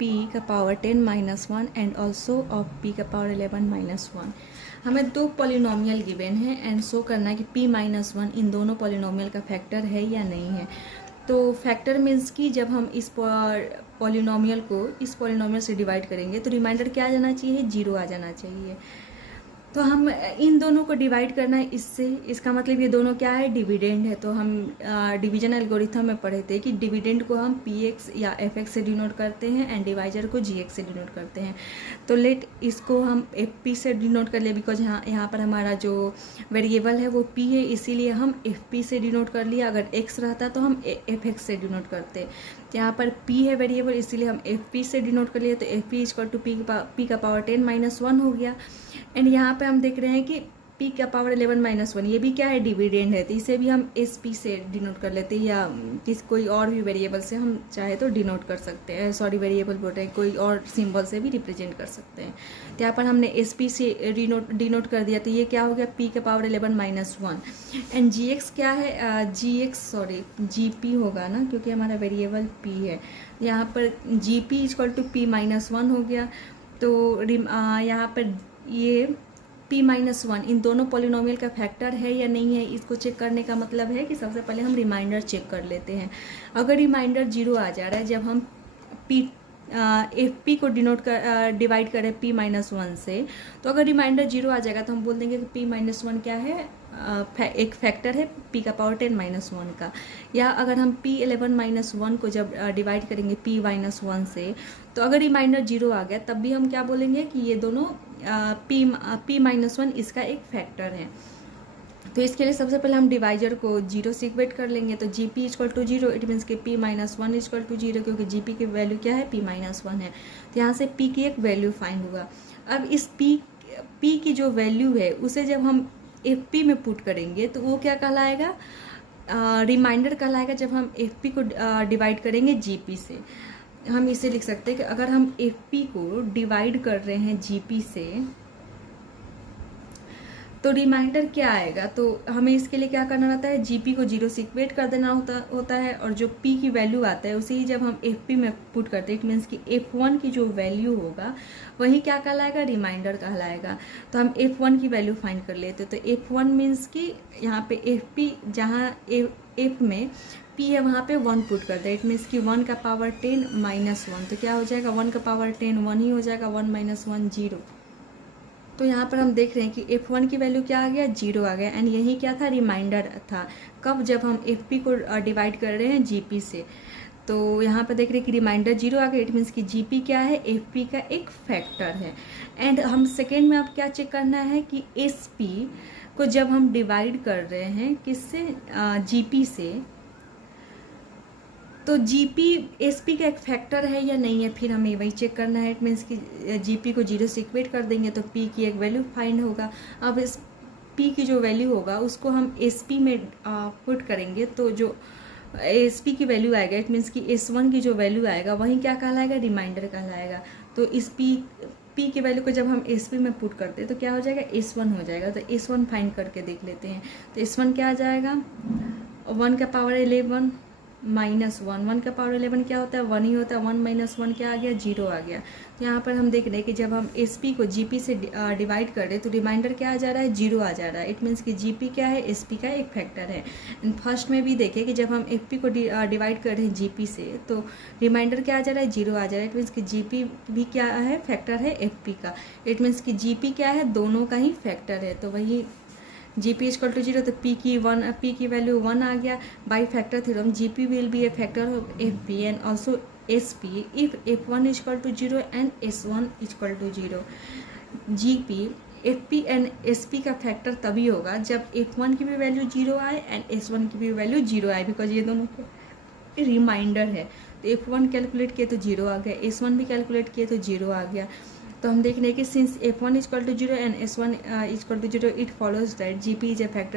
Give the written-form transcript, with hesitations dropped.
p का power 10 minus 1 and also of p का power 11 minus 1। हमें दो पॉलिनोमियल गिवन है एंड शो करना है कि p माइनस 1 इन दोनों पॉलिनोमियल का फैक्टर है या नहीं है। तो फैक्टर मीन्स कि जब हम इस पॉलिनोमियल को इस पॉलिनोमियल से डिवाइड करेंगे तो रिमाइंडर क्या आ जाना चाहिए, 0 आ जाना चाहिए। तो हम इन दोनों को डिवाइड करना है इससे, इसका मतलब ये दोनों क्या है, डिविडेंड है। तो हम डिवीजन एल्गोरिथम में पढ़े थे कि डिविडेंड को हम px या fx से डिनोट करते हैं एंड डिवाइजर को gx से डिनोट करते हैं। तो लेट इसको हम fp से डिनोट कर ले, बिकॉज यहाँ पर हमारा जो वेरिएबल है वो p है, इसीलिए हम fp से डिनोट कर लिया। अगर x रहता तो हम fx से डिनोट करते। यहाँ पर p है वेरिएबल, इसीलिए हम fp से डिनोट कर लिए। तो fp इक्वल टू p का पावर 10 माइनस 1 हो गया। एंड यहाँ पे हम देख रहे हैं कि p का पावर 11 माइनस 1 ये भी क्या है, डिविडेंड है। तो इसे भी हम sp से डिनोट कर लेते हैं, या किस कोई और भी वेरिएबल से हम चाहे तो डिनोट कर सकते हैं। सॉरी, वेरिएबल बोल रहे हैं, कोई और सिंबल से भी रिप्रेजेंट कर सकते हैं। तो यहाँ पर हमने sp से डिनोट कर दिया। तो ये क्या हो गया, p का पावर 11 माइनस 1 एंड gx क्या है, gp होगा ना, क्योंकि हमारा वेरिएबल p है। यहाँ पर gp equal to p minus 1 हो गया। तो यहाँ पर ये p माइनस 1 इन दोनों पॉलिनोमियल का फैक्टर है या नहीं है, इसको चेक करने का मतलब है कि सबसे पहले हम रिमाइंडर चेक कर लेते हैं। अगर रिमाइंडर 0 आ जा रहा है जब हम fp को डिवाइड करें p माइनस 1 से, तो अगर रिमाइंडर 0 आ जाएगा तो हम बोल देंगे कि p माइनस 1 क्या है, एक फैक्टर है p का पावर 10 माइनस 1 का। या अगर हम p 11 माइनस 1 को जब डिवाइड करेंगे p माइनस 1 से, तो अगर रिमाइंडर 0 आ गया तब भी हम क्या बोलेंगे कि ये दोनों p माइनस 1 इसका एक फैक्टर है। तो इसके लिए सबसे पहले हम डिवाइजर को 0 से इक्वेट कर लेंगे। तो gp equal to 0, it means कि p माइनस 1 इक्वल टू 0, क्योंकि gp की वैल्यू क्या है, p माइनस 1 है। तो यहाँ से p की एक वैल्यू फाइंड होगा। अब इस p की जो वैल्यू है उसे जब हम fp में पुट करेंगे तो वो क्या कहलाएगा, रिमाइंडर कहलाएगा। जब हम fp को डिवाइड करेंगे gp से, हम इसे लिख सकते हैं कि अगर हम fp को डिवाइड कर रहे हैं gp से तो रिमाइंडर क्या आएगा। तो हमें इसके लिए क्या करना रहता है, gp को 0 से इक्वेट कर देना होता है, और जो p की वैल्यू आता है उसे ही जब हम fp में पुट करते हैं, इट मीन्स कि f1 की जो वैल्यू होगा वही क्या कहलाएगा, रिमाइंडर कहलाएगा। तो हम f1 की वैल्यू फाइंड कर लेते। तो f1 मीन्स कि यहाँ पे fp जहाँ f में p है वहाँ पे 1 पुट करते हैं, इट मीन्स कि 1 का पावर 10 माइनस 1। तो क्या हो जाएगा, 1 का पावर 10 1 ही हो जाएगा, 1 माइनस 1 0। तो यहाँ पर हम देख रहे हैं कि f1 की वैल्यू क्या आ गया, 0 आ गया। एंड यही क्या था, रिमाइंडर था। कब, जब हम fp को डिवाइड कर रहे हैं gp से। तो यहाँ पर देख रहे हैं कि रिमाइंडर 0 आ गया, इट मीन्स कि gp क्या है, fp का एक फैक्टर है। एंड हम सेकेंड में अब क्या चेक करना है कि sp को जब हम डिवाइड कर रहे हैं किससे, gp से, तो gp sp का एक फैक्टर है या नहीं है, फिर हमें वही चेक करना है। इट मीन्स कि gp को 0 से इक्वेट कर देंगे तो p की एक वैल्यू फाइंड होगा। अब इस p की जो वैल्यू होगा उसको हम sp में पुट करेंगे, तो जो sp की वैल्यू आएगा, इट मीन्स कि s1 की जो वैल्यू आएगा वही क्या कहलाएगा, रिमाइंडर कहलाएगा। तो इस p की वैल्यू को जब हम sp में पुट करते हैं तो क्या हो जाएगा, s1 हो जाएगा। तो s1 फाइंड करके देख लेते हैं। तो s1 क्या आ जाएगा, 1 का पावर 11 माइनस 1, 1 का पावर 11 क्या होता है, 1 ही होता है। 1 माइनस 1 क्या आ गया, 0 आ गया। तो यहाँ पर हम देख रहे हैं कि जब हम sp को gp से डिवाइड कर रहे हैं तो रिमाइंडर क्या आ जा रहा है, 0 आ जा रहा है। इट मीन्स कि gp क्या है, sp का एक फैक्टर है। एंड फर्स्ट में भी देखें कि जब हम fp को डिवाइड कर रहे हैं gp से तो रिमाइंडर क्या आ जा रहा है, 0 आ जा रहा है। इट मीन्स कि gp भी क्या है, फैक्टर है fp का। इट मीन्स कि gp क्या है, दोनों का ही फैक्टर है। तो वही gp इक्वल टू 0, तो p की वैल्यू 1 आ गया। By factor theorem gp will be a factor of fp and also sp if f1 equal to 0 and s1 equal to 0। gp fp and sp का factor तभी होगा जब f1 की भी वैल्यू 0 आए एंड s1 की भी वैल्यू 0 आए, बिकॉज ये दोनों के रिमाइंडर है। तो f1 कैलकुलेट किए तो 0 आ गया, s1 भी कैलकुलेट किए तो 0 आ गया। तो हम देख रहे हैं कि since f1 equal to 0 and s1 equal to 0, it follows that gp is a factor